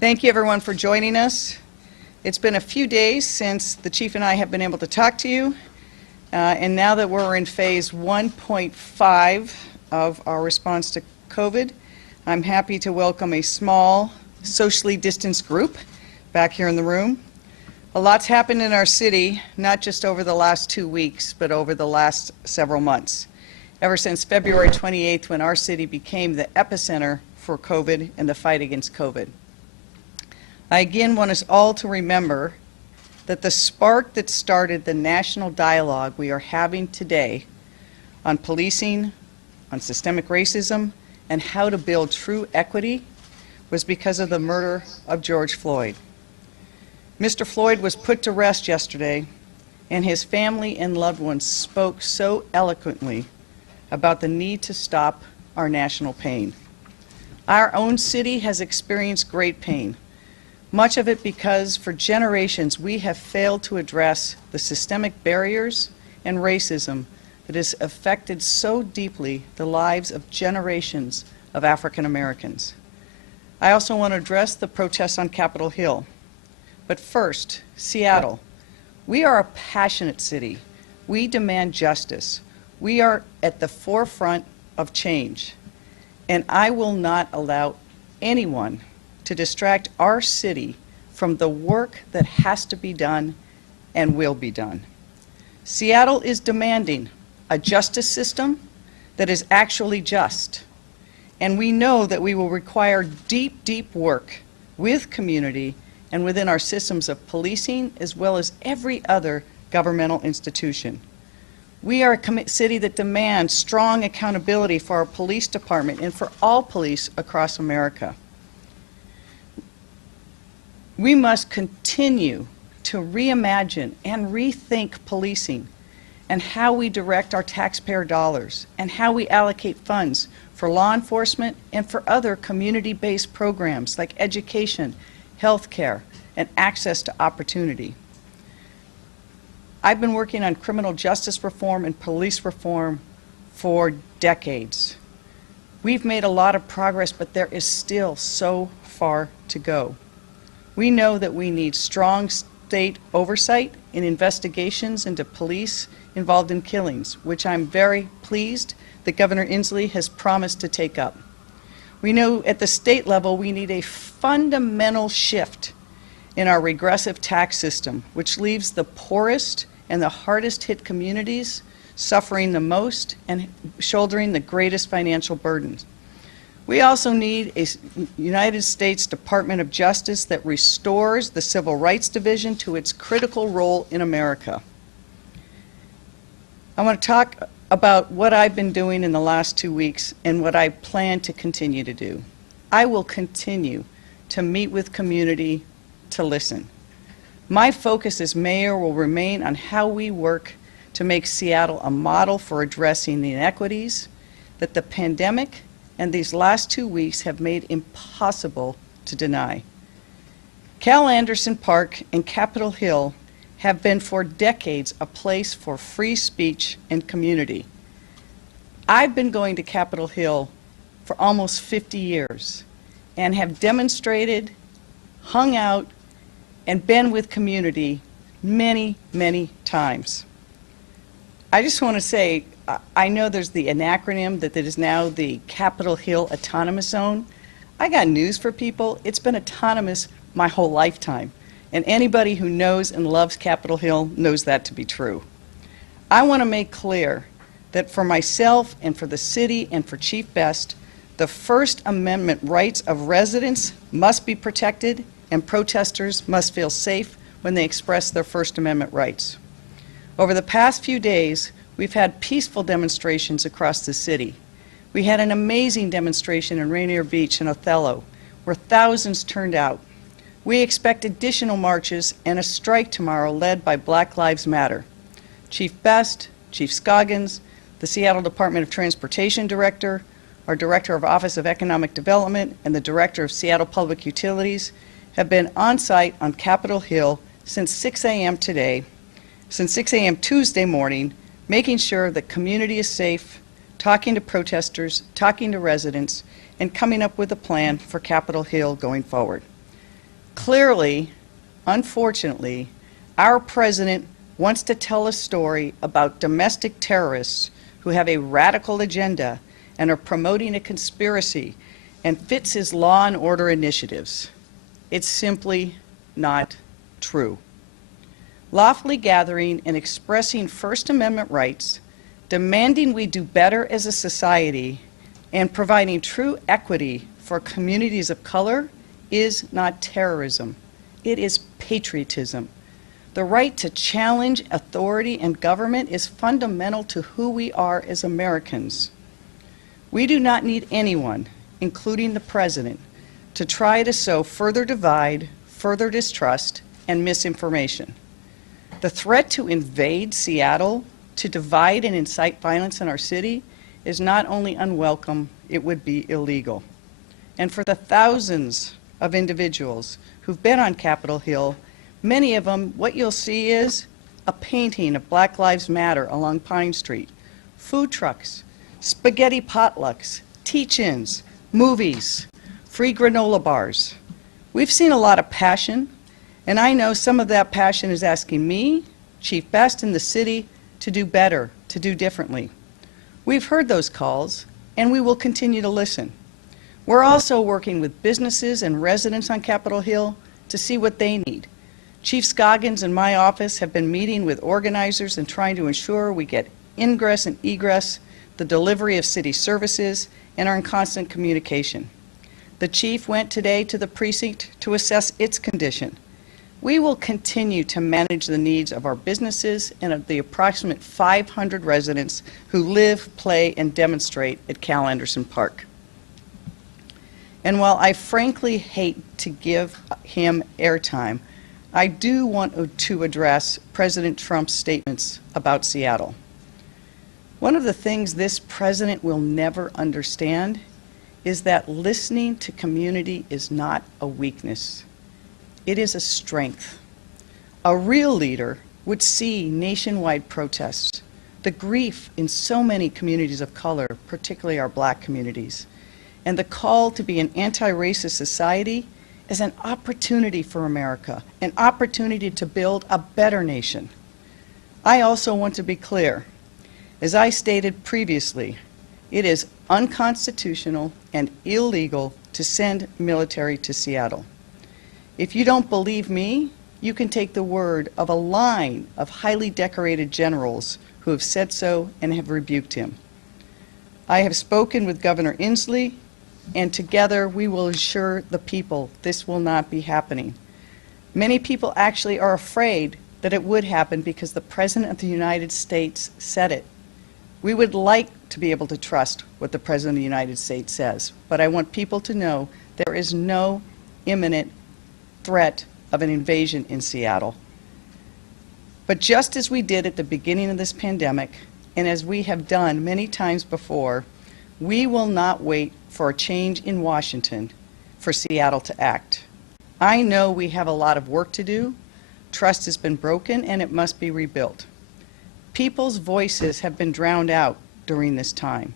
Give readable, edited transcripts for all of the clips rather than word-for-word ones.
Thank you, everyone, for joining us. It's been a few days since the Chief and I have been able to talk to you, and now that we're in phase 1.5 of our response to COVID, I'm happy to welcome a small, socially distanced group back here in the room. A lot's happened in our city, not just over the last 2 weeks, but over the last several months. Ever since February 28th, when our city became the epicenter for COVID and the fight against COVID. I again want us all to remember that the spark that started the national dialogue we are having today on policing, on systemic racism, and how to build true equity was because of the murder of George Floyd. Mr. Floyd was put to rest yesterday, and his family and loved ones spoke so eloquently about the need to stop our national pain. Our own city has experienced great pain. Much of it because for generations we have failed to address the systemic barriers and racism that has affected so deeply the lives of generations of African Americans. I also want to address the protests on Capitol Hill. But first, Seattle. We are a passionate city. We demand justice. We are at the forefront of change. And I will not allow anyone to distract our city from the work that has to be done and will be done. Seattle is demanding a justice system that is actually just. And we know that we will require deep, deep work with community and within our systems of policing as well as every other governmental institution. We are a city that demands strong accountability for our police department and for all police across America. We must continue to reimagine and rethink policing and how we direct our taxpayer dollars and how we allocate funds for law enforcement and for other community-based programs like education, healthcare, and access to opportunity. I've been working on criminal justice reform and police reform for decades. We've made a lot of progress, but there is still so far to go. We know that we need strong state oversight in investigations into police involved in killings, which I'm very pleased that Governor Inslee has promised to take up. We know at the state level we need a fundamental shift in our regressive tax system, which leaves the poorest and the hardest hit communities suffering the most and shouldering the greatest financial burdens. We also need a United States Department of Justice that restores the Civil Rights Division to its critical role in America. I want to talk about what I've been doing in the last 2 weeks and what I plan to continue to do. I will continue to meet with community to listen. My focus as mayor will remain on how we work to make Seattle a model for addressing the inequities that the pandemic and these last 2 weeks have made impossible to deny. Cal Anderson Park and Capitol Hill have been for decades a place for free speech and community. I've been going to Capitol Hill for almost 50 years and have demonstrated, hung out, and been with community many, many times. I just want to say, I know there's the acronym that is now the Capitol Hill Autonomous Zone. I got news for people. It's been autonomous my whole lifetime. And anybody who knows and loves Capitol Hill knows that to be true. I want to make clear that for myself and for the city and for Chief Best, the First Amendment rights of residents must be protected and protesters must feel safe when they express their First Amendment rights. Over the past few days, we've had peaceful demonstrations across the city. We had an amazing demonstration in Rainier Beach and Othello, where thousands turned out. We expect additional marches and a strike tomorrow led by Black Lives Matter. Chief Best, Chief Scoggins, the Seattle Department of Transportation Director, our Director of Office of Economic Development, and the Director of Seattle Public Utilities have been on site on Capitol Hill since 6 a.m. Tuesday morning, making sure the community is safe, talking to protesters, talking to residents, and coming up with a plan for Capitol Hill going forward. Clearly, unfortunately, our president wants to tell a story about domestic terrorists who have a radical agenda and are promoting a conspiracy and fits his law and order initiatives. It's simply not true. Lawfully gathering and expressing First Amendment rights, demanding we do better as a society, and providing true equity for communities of color is not terrorism. It is patriotism. The right to challenge authority and government is fundamental to who we are as Americans. We do not need anyone, including the president, to try to sow further divide, further distrust, and misinformation. The threat to invade Seattle, to divide and incite violence in our city, is not only unwelcome, it would be illegal. And for the thousands of individuals who've been on Capitol Hill, many of them, what you'll see is a painting of Black Lives Matter along Pine Street, food trucks, spaghetti potlucks, teach-ins, movies, free granola bars. We've seen a lot of passion, and I know some of that passion is asking me, Chief Best, and the city to do better, to do differently. We've heard those calls, and we will continue to listen. We're also working with businesses and residents on Capitol Hill to see what they need. Chief Scoggins and my office have been meeting with organizers and trying to ensure we get ingress and egress, the delivery of city services, and are in constant communication. The chief went today to the precinct to assess its condition. We will continue to manage the needs of our businesses and of the approximate 500 residents who live, play, and demonstrate at Cal Anderson Park. And while I frankly hate to give him airtime, I do want to address President Trump's statements about Seattle. One of the things this president will never understand is that listening to community is not a weakness. It is a strength. A real leader would see nationwide protests, the grief in so many communities of color, particularly our Black communities, and the call to be an anti-racist society as an opportunity for America, an opportunity to build a better nation. I also want to be clear. As I stated previously, it is unconstitutional and illegal to send military to Seattle. If you don't believe me, you can take the word of a line of highly decorated generals who have said so and have rebuked him. I have spoken with Governor Inslee, and together we will assure the people this will not be happening. Many people actually are afraid that it would happen because the President of the United States said it. We would like to be able to trust what the President of the United States says, but I want people to know there is no imminent threat of an invasion in Seattle. But just as we did at the beginning of this pandemic, and as we have done many times before, we will not wait for a change in Washington for Seattle to act. I know we have a lot of work to do. Trust has been broken and it must be rebuilt. People's voices have been drowned out during this time.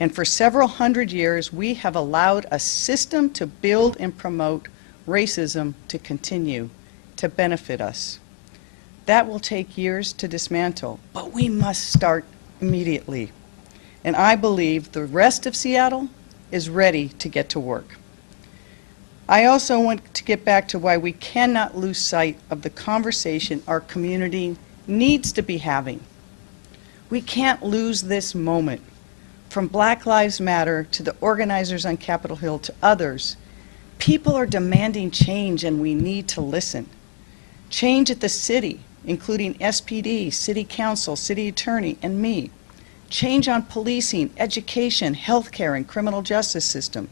And for several hundred years, we have allowed a system to build and promote racism to continue to benefit us. That will take years to dismantle, but we must start immediately. And I believe the rest of Seattle is ready to get to work. I also want to get back to why we cannot lose sight of the conversation our community needs to be having. We can't lose this moment. From Black Lives Matter to the organizers on Capitol Hill to others, people are demanding change and we need to listen. Change at the city, including SPD, City Council, City Attorney, and me. Change on policing, education, healthcare, and criminal justice system.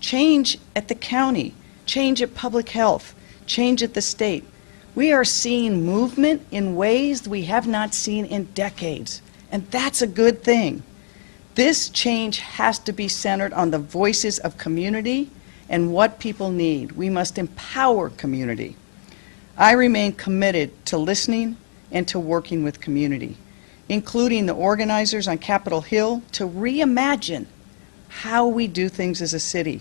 Change at the county, change at public health, change at the state. We are seeing movement in ways we have not seen in decades, and that's a good thing. This change has to be centered on the voices of community and what people need. We must empower community. I remain committed to listening and to working with community, including the organizers on Capitol Hill, to reimagine how we do things as a city,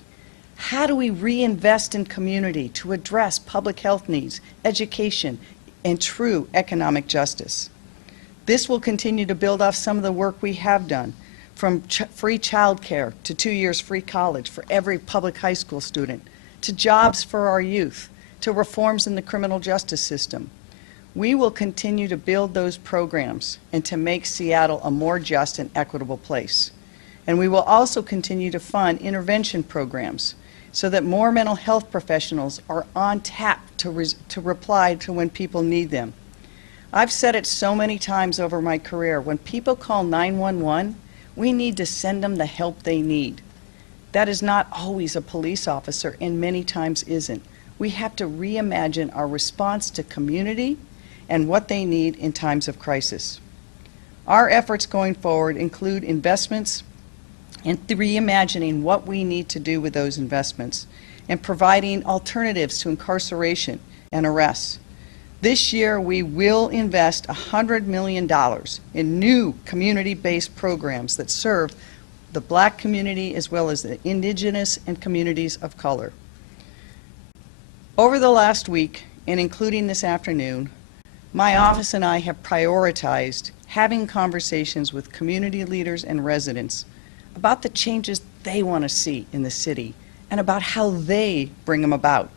How do we reinvest in community to address public health needs, education, and true economic justice? This will continue to build off some of the work we have done, from free childcare to 2 years free college for every public high school student, to jobs for our youth, to reforms in the criminal justice system. We will continue to build those programs and to make Seattle a more just and equitable place. And we will also continue to fund intervention programs so that more mental health professionals are on tap to reply to when people need them. I've said it so many times over my career, when people call 911, we need to send them the help they need. That is not always a police officer, and many times isn't. We have to reimagine our response to community and what they need in times of crisis. Our efforts going forward include investments in reimagining what we need to do with those investments and providing alternatives to incarceration and arrests. This year, we will invest $100 million in new community-based programs that serve the Black community as well as the Indigenous and communities of color. Over the last week, and including this afternoon, my office and I have prioritized having conversations with community leaders and residents about the changes they want to see in the city and about how they bring them about.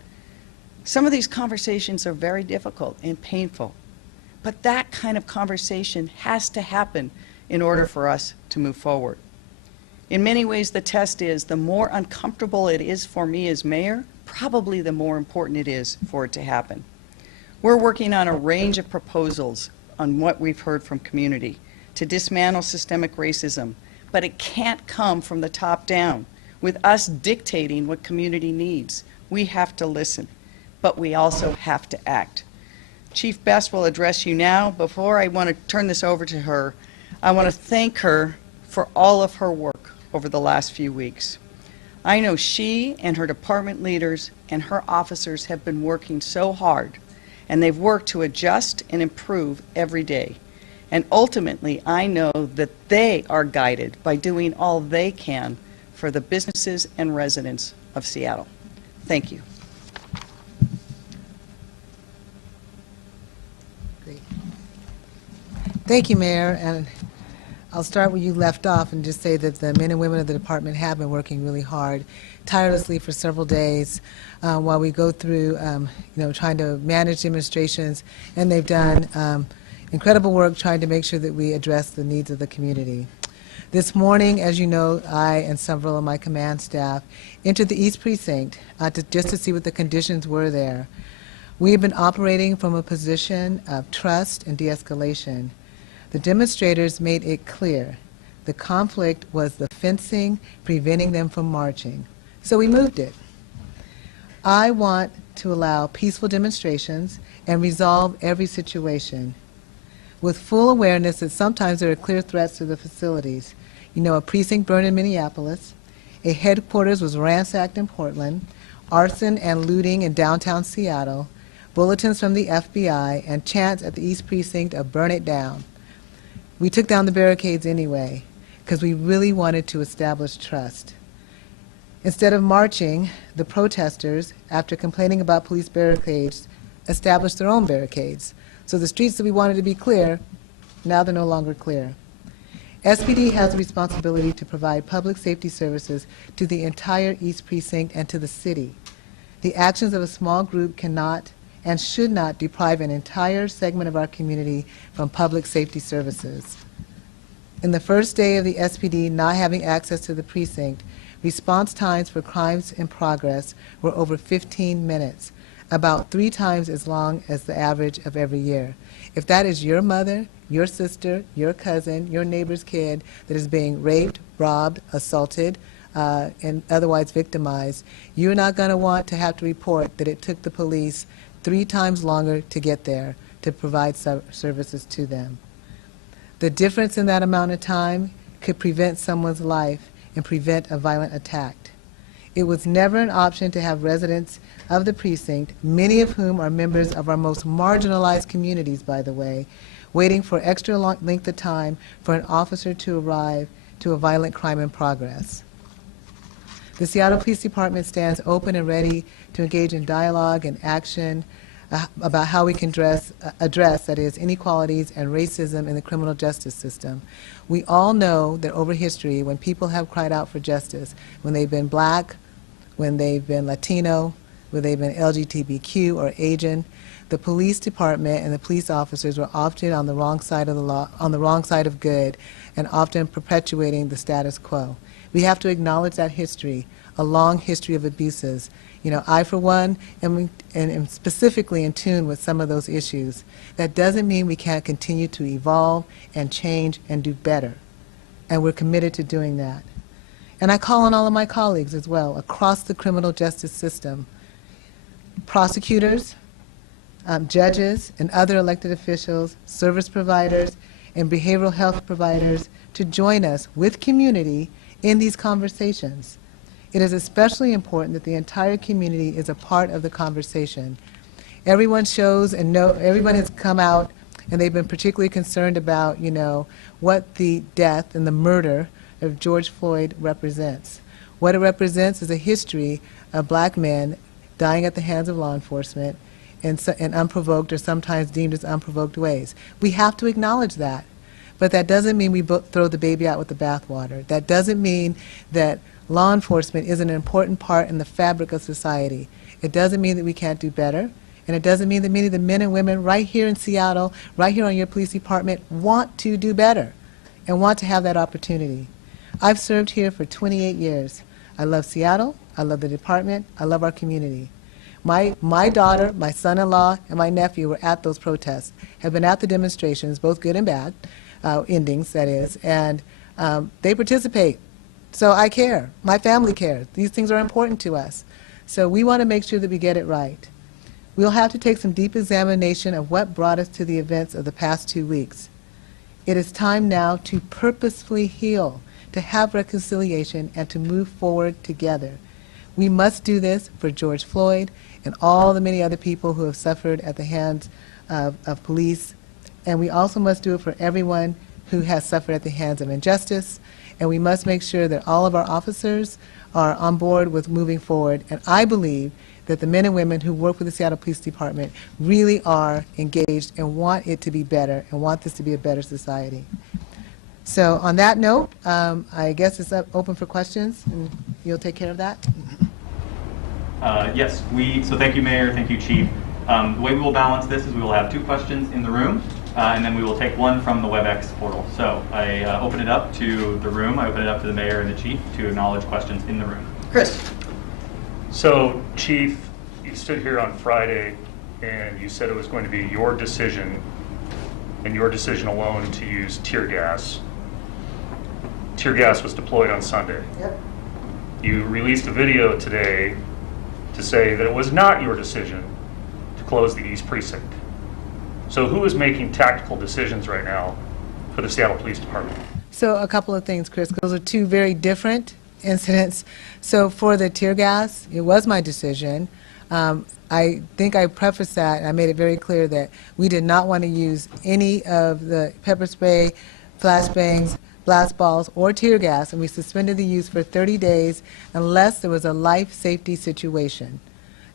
Some of these conversations are very difficult and painful, but that kind of conversation has to happen in order for us to move forward. In many ways, the test is the more uncomfortable it is for me as mayor, probably the more important it is for it to happen. We're working on a range of proposals on what we've heard from community to dismantle systemic racism, but it can't come from the top down with us dictating what community needs. We have to listen, but we also have to act. Chief Best will address you now. Before I want to turn this over to her, I want to thank her for all of her work over the last few weeks. I know she and her department leaders and her officers have been working so hard, and they've worked to adjust and improve every day. And ultimately, I know that they are guided by doing all they can for the businesses and residents of Seattle. Thank you. Great. Thank you, Mayor. And I'll start where you left off and just say that the men and women of the department have been working really hard, tirelessly for several days while we go through, trying to manage demonstrations, and they've done incredible work trying to make sure that we address the needs of the community. This morning, as you know, I and several of my command staff entered the East Precinct just to see what the conditions were there. We have been operating from a position of trust and de-escalation. The demonstrators made it clear the conflict was the fencing preventing them from marching. So we moved it. I want to allow peaceful demonstrations and resolve every situation with full awareness that sometimes there are clear threats to the facilities. You know, a precinct burned in Minneapolis, a headquarters was ransacked in Portland, arson and looting in downtown Seattle, bulletins from the FBI, and chants at the East Precinct of burn it down. We took down the barricades anyway, because we really wanted to establish trust. Instead of marching, the protesters, after complaining about police barricades, established their own barricades. So the streets that we wanted to be clear, now they're no longer clear. SPD has a responsibility to provide public safety services to the entire East Precinct and to the city. The actions of a small group cannot and should not deprive an entire segment of our community from public safety services. In the first day of the SPD not having access to the precinct, response times for crimes in progress were over 15 minutes, about 3 times as long as the average of every year. If that is your mother, your sister, your cousin, your neighbor's kid that is being raped, robbed, assaulted, and otherwise victimized, you're not going to want to have to report that it took the police 3 times longer to get there to provide services to them. The difference in that amount of time could prevent someone's life and prevent a violent attack. It was never an option to have residents of the precinct, many of whom are members of our most marginalized communities, by the way, waiting for extra long length of time for an officer to arrive to a violent crime in progress. The Seattle Police Department stands open and ready to engage in dialogue and action about how we can address, that is, inequalities and racism in the criminal justice system. We all know that over history, when people have cried out for justice, when they've been black, when they've been Latino, when they've been LGBTQ or Asian, the police department and the police officers were often on the wrong side of the law, on the wrong side of good, and often perpetuating the status quo. We have to acknowledge that history, a long history of abuses. You know, I, for one, am specifically in tune with some of those issues. That doesn't mean we can't continue to evolve and change and do better. And we're committed to doing that. And I call on all of my colleagues as well, across the criminal justice system, prosecutors, judges, and other elected officials, service providers, and behavioral health providers to join us with community in these conversations. It is especially important that the entire community is a part of the conversation. Everyone shows and everyone has come out and they've been particularly concerned about, you know, what the death and the murder of George Floyd represents. What it represents is a history of black men dying at the hands of law enforcement in unprovoked or sometimes deemed as unprovoked ways. We have to acknowledge that. But that doesn't mean we throw the baby out with the bathwater. That doesn't mean that law enforcement isn't an important part in the fabric of society. It doesn't mean that we can't do better. And it doesn't mean that many of the men and women right here in Seattle, right here on your police department, want to do better and want to have that opportunity. I've served here for 28 years. I love Seattle. I love the department. I love our community. My daughter, my son-in-law, and my nephew were at those protests, have been at the demonstrations, both good and bad, endings, that is, and they participate. So I care. My family cares. These things are important to us. So we want to make sure that we get it right. We'll have to take some deep examination of what brought us to the events of the past 2 weeks. It is time now to purposefully heal, to have reconciliation, and to move forward together. We must do this for George Floyd and all the many other people who have suffered at the hands of police. And we also must do it for everyone who has suffered at the hands of injustice. And we must make sure that all of our officers are on board with moving forward. And I believe that the men and women who work with the Seattle Police Department really are engaged and want it to be better and want this to be a better society. So on that note, I guess it's open for questions, and you'll take care of that? Yes, so thank you, Mayor, thank you, Chief. The way we will balance this is we will have 2 questions in the room, and then we will take 1 from the WebEx portal. So I open it up to the room, I open it up to the Mayor and the Chief to acknowledge questions in the room. Chris. So, Chief, you stood here on Friday and you said it was going to be your decision and your decision alone to use tear gas. Tear gas was deployed on Sunday. Yep. You released a video today to say that it was not your decision to close the East Precinct. So who is making tactical decisions right now for the Seattle Police Department? So a couple of things, Chris. Those are 2 very different incidents. So for the tear gas, it was my decision. I think I prefaced that, and I made it very clear that we did not want to use any of the pepper spray, flashbangs, blast balls, or tear gas, and we suspended the use for 30 days unless there was a life safety situation.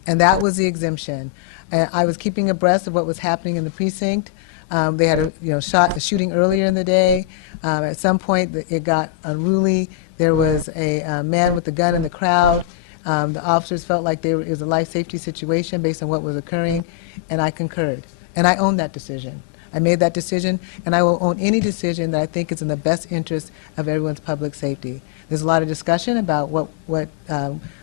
And that was the exemption. I was keeping abreast of what was happening in the precinct. They had a shooting earlier in the day. At some point, it got unruly. There was a man with a gun in the crowd. The officers felt like it was a life safety situation based on what was occurring, and I concurred. And I own that decision. I made that decision, and I will own any decision that I think is in the best interest of everyone's public safety. There's a lot of discussion about what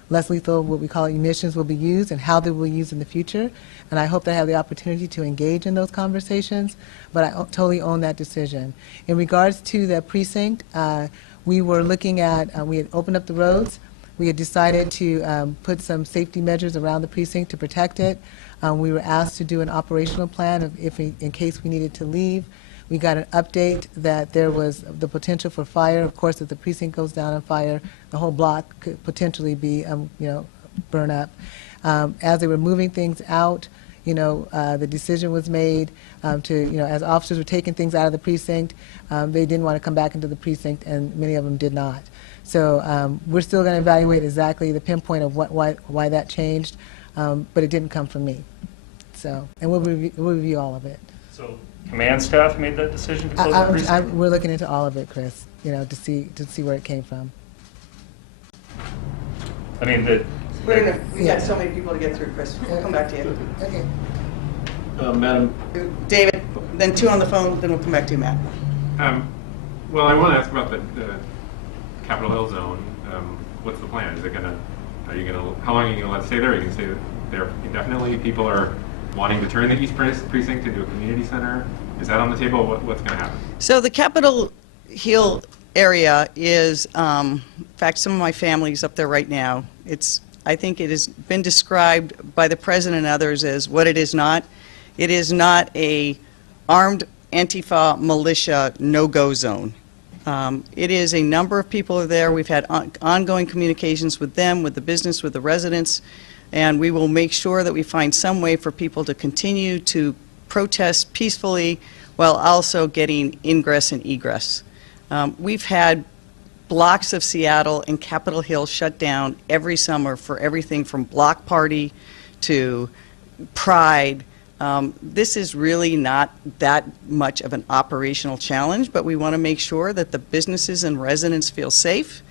less lethal, what we call munitions, will be used and how they will be used in the future, and I hope that I have the opportunity to engage in those conversations, but I totally own that decision. In regards to the precinct, we were looking at, we had opened up the roads. We had decided to put some safety measures around the precinct to protect it. We were asked to do an operational plan in case we needed to leave. We got an update that there was the potential for fire. Of course, if the precinct goes down on fire, the whole block could potentially be, burn up. As they were moving things out, the decision was made as officers were taking things out of the precinct, they didn't want to come back into the precinct, and many of them did not. So we're still going to evaluate exactly the pinpoint of why that changed, but it didn't come from me. So, and we'll review all of it. So command staff made that decision to close the precinct? We're looking into all of it, Chris, to see where it came from. I mean, We've got so many people to get through, Chris. We'll come back to you. Okay. Madam, David, then two on the phone, then we'll come back to you, Matt. well, I want to ask about the Capitol Hill zone. What's the plan? Is it going to, how long are you going to let it stay there? Are you going to stay there indefinitely? People are wanting to turn the East Precinct into a community center. Is that on the table? What's going to happen? So the Capitol Hill area is, in fact, some of my family's up there right now. I think it has been described by the president and others as what it is not. It is not a armed Antifa militia no-go zone. It is a number of people are there. We've had ongoing communications with them, with the business, with the residents, and we will make sure that we find some way for people to continue to protest peacefully while also getting ingress and egress. We've had blocks of Seattle and Capitol Hill shut down every summer for everything from block party to Pride. This is really not that much of an operational challenge, but we want to make sure that the businesses and residents feel safe,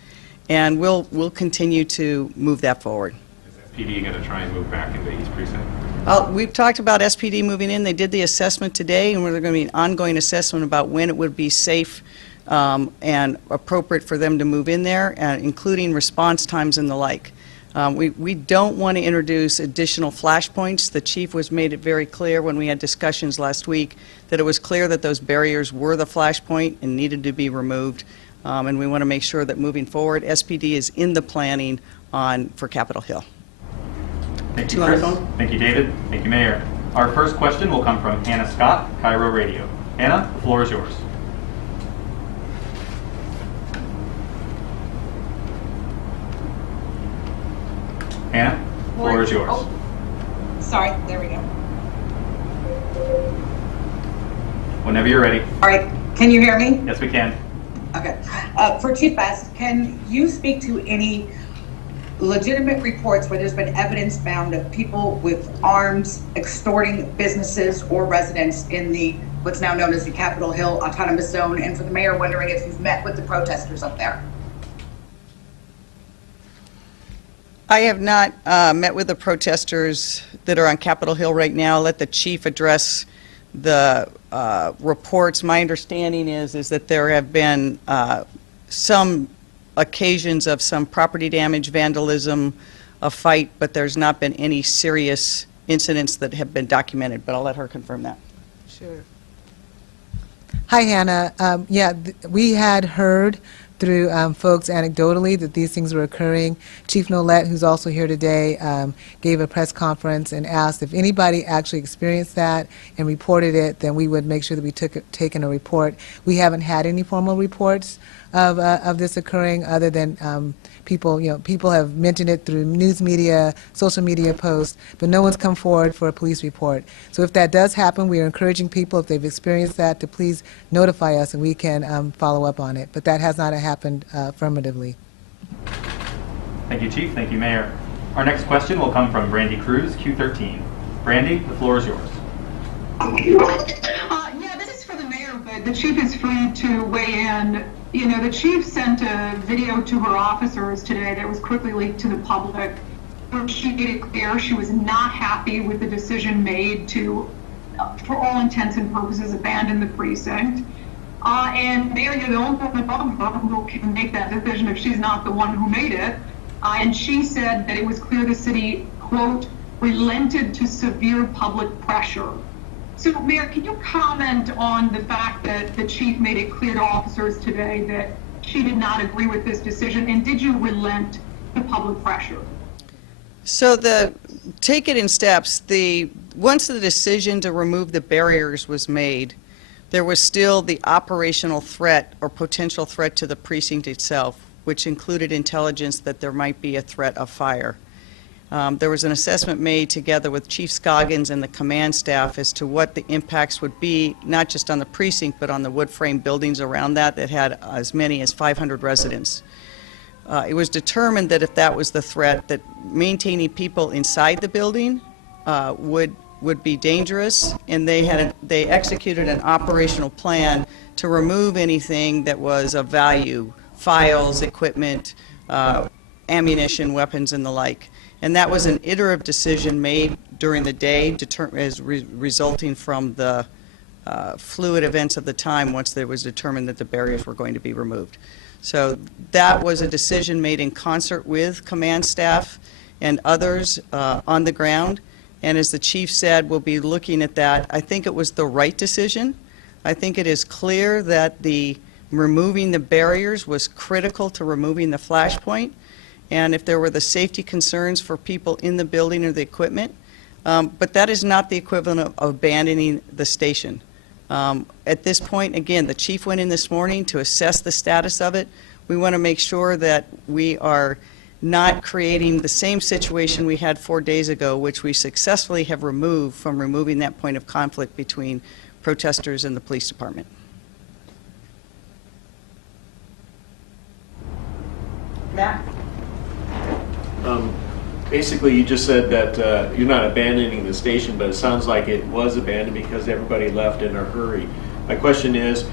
and we'll continue to move that forward. Is SPD going to try and move back into East Precinct? We've talked about SPD moving in. They did the assessment today, and there's going to be an ongoing assessment about when it would be safe and appropriate for them to move in there, including response times and the like. We don't want to introduce additional flashpoints. The chief made it very clear when we had discussions last week that it was clear that those barriers were the flashpoint and needed to be removed. And we want to make sure that moving forward, SPD is in the planning for Capitol Hill. Thank Two you, on the Chris. phone. Thank you, David. Thank you, Mayor. Our first question will come from Hannah Scott, Cairo Radio. Hannah, the floor is yours. Hannah, the floor is yours. Oh, sorry, there we go. Whenever you're ready. All right, can you hear me? Yes, we can. Okay. For Chief Best, can you speak to any legitimate reports where there's been evidence found of people with arms extorting businesses or residents in what's now known as the Capitol Hill Autonomous Zone? And for the mayor, wondering if you've met with the protesters up there. I have not met with the protesters that are on Capitol Hill right now. I'll let the chief address the reports. My understanding is that there have been some occasions of some property damage, vandalism, a fight, but there's not been any serious incidents that have been documented, but I'll let her confirm that. Sure. Hi, Hannah. We had heard through folks anecdotally that these things were occurring. Chief Nolet, who's also here today, gave a press conference and asked if anybody actually experienced that and reported it, then we would make sure that we taken a report. We haven't had any formal reports of this occurring, other than people have mentioned it through news media, social media posts, but no one's come forward for a police report. So if that does happen, we are encouraging people, if they've experienced that, to please notify us and we can follow up on it. But that has not happened affirmatively. Thank you, Chief. Thank you, Mayor. Our next question will come from Brandy Cruz, Q13. Brandy, the floor is yours. Yeah, this is for the mayor, but the chief is free to weigh in. You know, the chief sent a video to her officers today that was quickly leaked to the public, where she made it clear she was not happy with the decision made to, for all intents and purposes, abandon the precinct. And Mayor, you're the only one above her who can make that decision if she's not the one who made it. And she said that it was clear the city, quote, relented to severe public pressure. So, Mayor, can you comment on the fact that the chief made it clear to officers today that she did not agree with this decision, and did you relent to public pressure? So take it in steps. Once the decision to remove the barriers was made, there was still the operational threat or potential threat to the precinct itself, which included intelligence that there might be a threat of fire. There was an assessment made together with Chief Scoggins and the command staff as to what the impacts would be, not just on the precinct, but on the wood frame buildings around that had as many as 500 residents. It was determined that if that was the threat, that maintaining people inside the building would be dangerous, and they executed an operational plan to remove anything that was of value, files, equipment, ammunition, weapons, and the like. And that was an iterative decision made during the day, resulting from the fluid events of the time once it was determined that the barriers were going to be removed. So that was a decision made in concert with command staff and others on the ground. And as the chief said, we'll be looking at that. I think it was the right decision. I think it is clear that removing the barriers was critical to removing the flashpoint. And if there were the safety concerns for people in the building or the equipment, but that is not the equivalent of abandoning the station. At this point, again, the chief went in this morning to assess the status of it. We want to make sure that we are not creating the same situation we had 4 days ago, which we successfully have removed from removing that point of conflict between protesters and the police department. Matt? Basically, you just said that you're not abandoning the station, but it sounds like it was abandoned because everybody left in a hurry. My question is,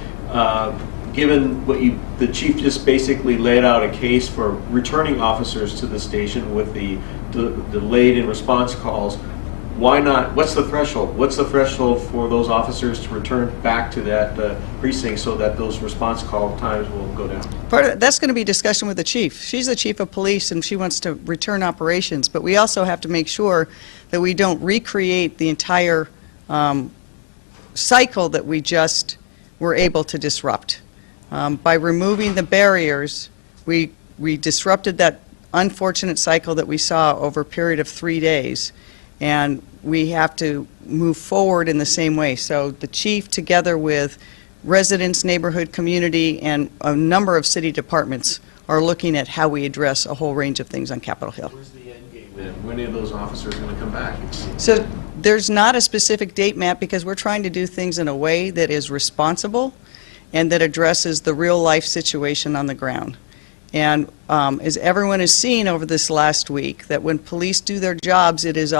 given what the chief just basically laid out a case for returning officers to the station with the delayed in response calls, why not? What's the threshold? What's the threshold for those officers to return back to that precinct so that those response call times will go down? That's going to be discussion with the chief. She's the chief of police, and she wants to return operations. But we also have to make sure that we don't recreate the entire cycle that we just were able to disrupt. By removing the barriers, we disrupted that unfortunate cycle that we saw over a period of 3 days. And we have to move forward in the same way. So the chief, together with residents, neighborhood community, and a number of city departments, are looking at how we address a whole range of things on Capitol Hill. Where's the end game then? When are those officers going to come back? So there's not a specific date, Matt, because we're trying to do things in a way that is responsible and that addresses the real life situation on the ground. And as everyone has seen over this last week, that when police do their jobs, it is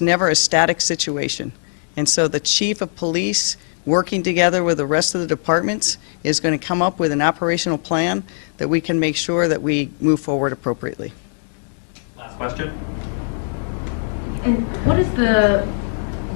never a static situation. And so the chief of police, working together with the rest of the departments, is going to come up with an operational plan that we can make sure that we move forward appropriately. Last question. And what is the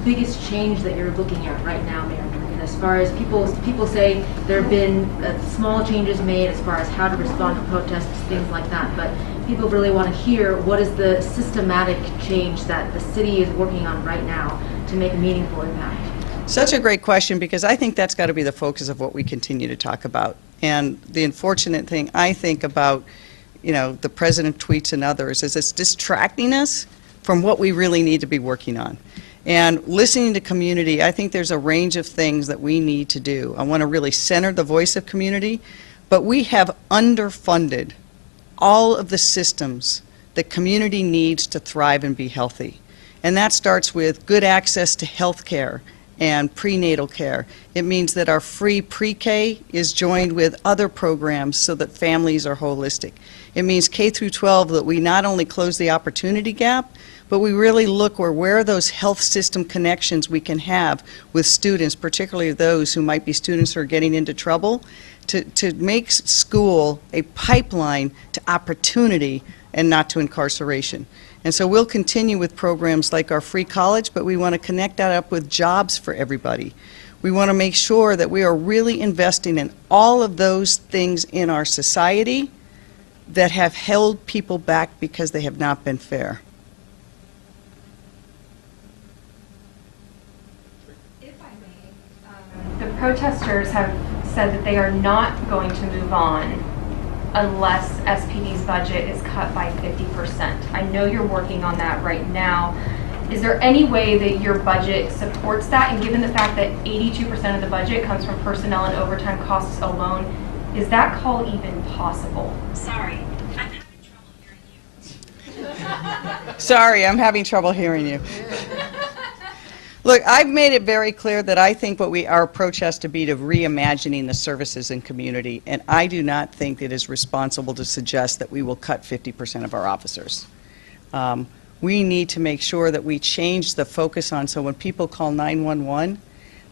biggest change that you're looking at right now, Mayor Durkan, as far as people say there have been small changes made as far as how to respond to protests, things like that, but people really want to hear what is the systematic change that the city is working on right now to make a meaningful impact? Such a great question, because I think that's got to be the focus of what we continue to talk about. And the unfortunate thing I think about, the president tweets and others, is it's distracting us from what we really need to be working on. And listening to community, I think there's a range of things that we need to do. I want to really center the voice of community, but we have underfunded all of the systems that community needs to thrive and be healthy. And that starts with good access to health care and prenatal care. It means that our free pre-K is joined with other programs so that families are holistic. It means K through 12, that we not only close the opportunity gap, but we really look where are those health system connections we can have with students, particularly those who might be students who are getting into trouble, to make school a pipeline to opportunity and not to incarceration. And so we'll continue with programs like our free college, but we want to connect that up with jobs for everybody. We want to make sure that we are really investing in all of those things in our society that have held people back because they have not been fair. If I may, the protesters have said that they are not going to move on unless SPD's budget is cut by 50%. I know you're working on that right now. Is there any way that your budget supports that? And given the fact that 82% of the budget comes from personnel and overtime costs alone, is that call even possible? Sorry, I'm having trouble hearing you. Sorry, I'm having trouble hearing you. Look, I've made it very clear that I think our approach has to be to reimagining the services in community, and I do not think it is responsible to suggest that we will cut 50% of our officers. We need to make sure that we change the focus on, so when people call 911,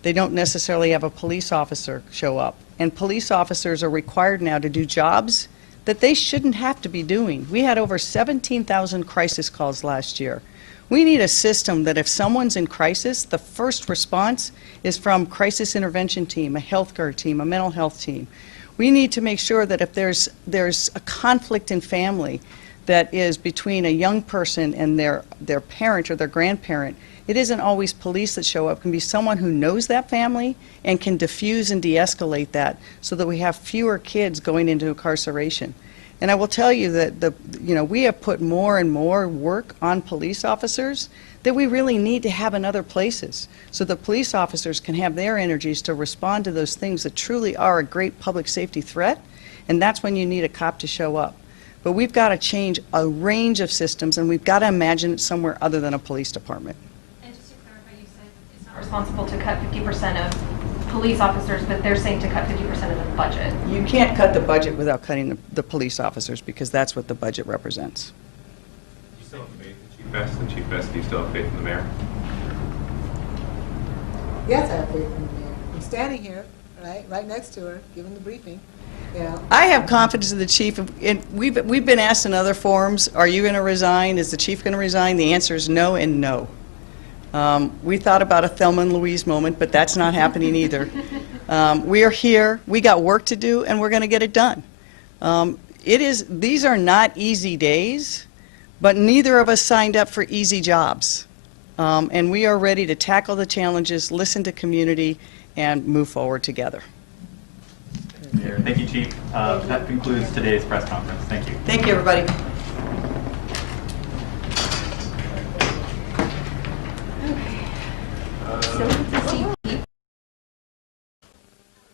they don't necessarily have a police officer show up. And police officers are required now to do jobs that they shouldn't have to be doing. We had over 17,000 crisis calls last year. We need a system that if someone's in crisis, the first response is from crisis intervention team, a healthcare team, a mental health team. We need to make sure that if there's a conflict in family that is between a young person and their parent or their grandparent, it isn't always police that show up. It can be someone who knows that family and can diffuse and de-escalate that so that we have fewer kids going into incarceration. And I will tell you that we have put more and more work on police officers that we really need to have in other places, so the police officers can have their energies to respond to those things that truly are a great public safety threat, and that's when you need a cop to show up. But we've got to change a range of systems, and we've got to imagine it somewhere other than a police department. And just to clarify, you said it's not responsible to cut 50% of police officers, but they're saying to cut 50% of the budget. You can't cut the budget without cutting the police officers, because that's what the budget represents. Do you still have faith in Chief Best? And Chief Best, do you still have faith in the mayor? Yes, I have faith in the mayor. I'm standing here, right next to her, giving the briefing. Yeah. I have confidence in the chief. And we've been asked in other forums, are you going to resign? Is the chief going to resign? The answer is no and no. We thought about a Thelma and Louise moment, but that's not happening either. We are here. We got work to do, and we're going to get it done. These are not easy days, but neither of us signed up for easy jobs. And we are ready to tackle the challenges, listen to community, and move forward together. Thank you, Chief. That concludes today's press conference. Thank you. Thank you, everybody.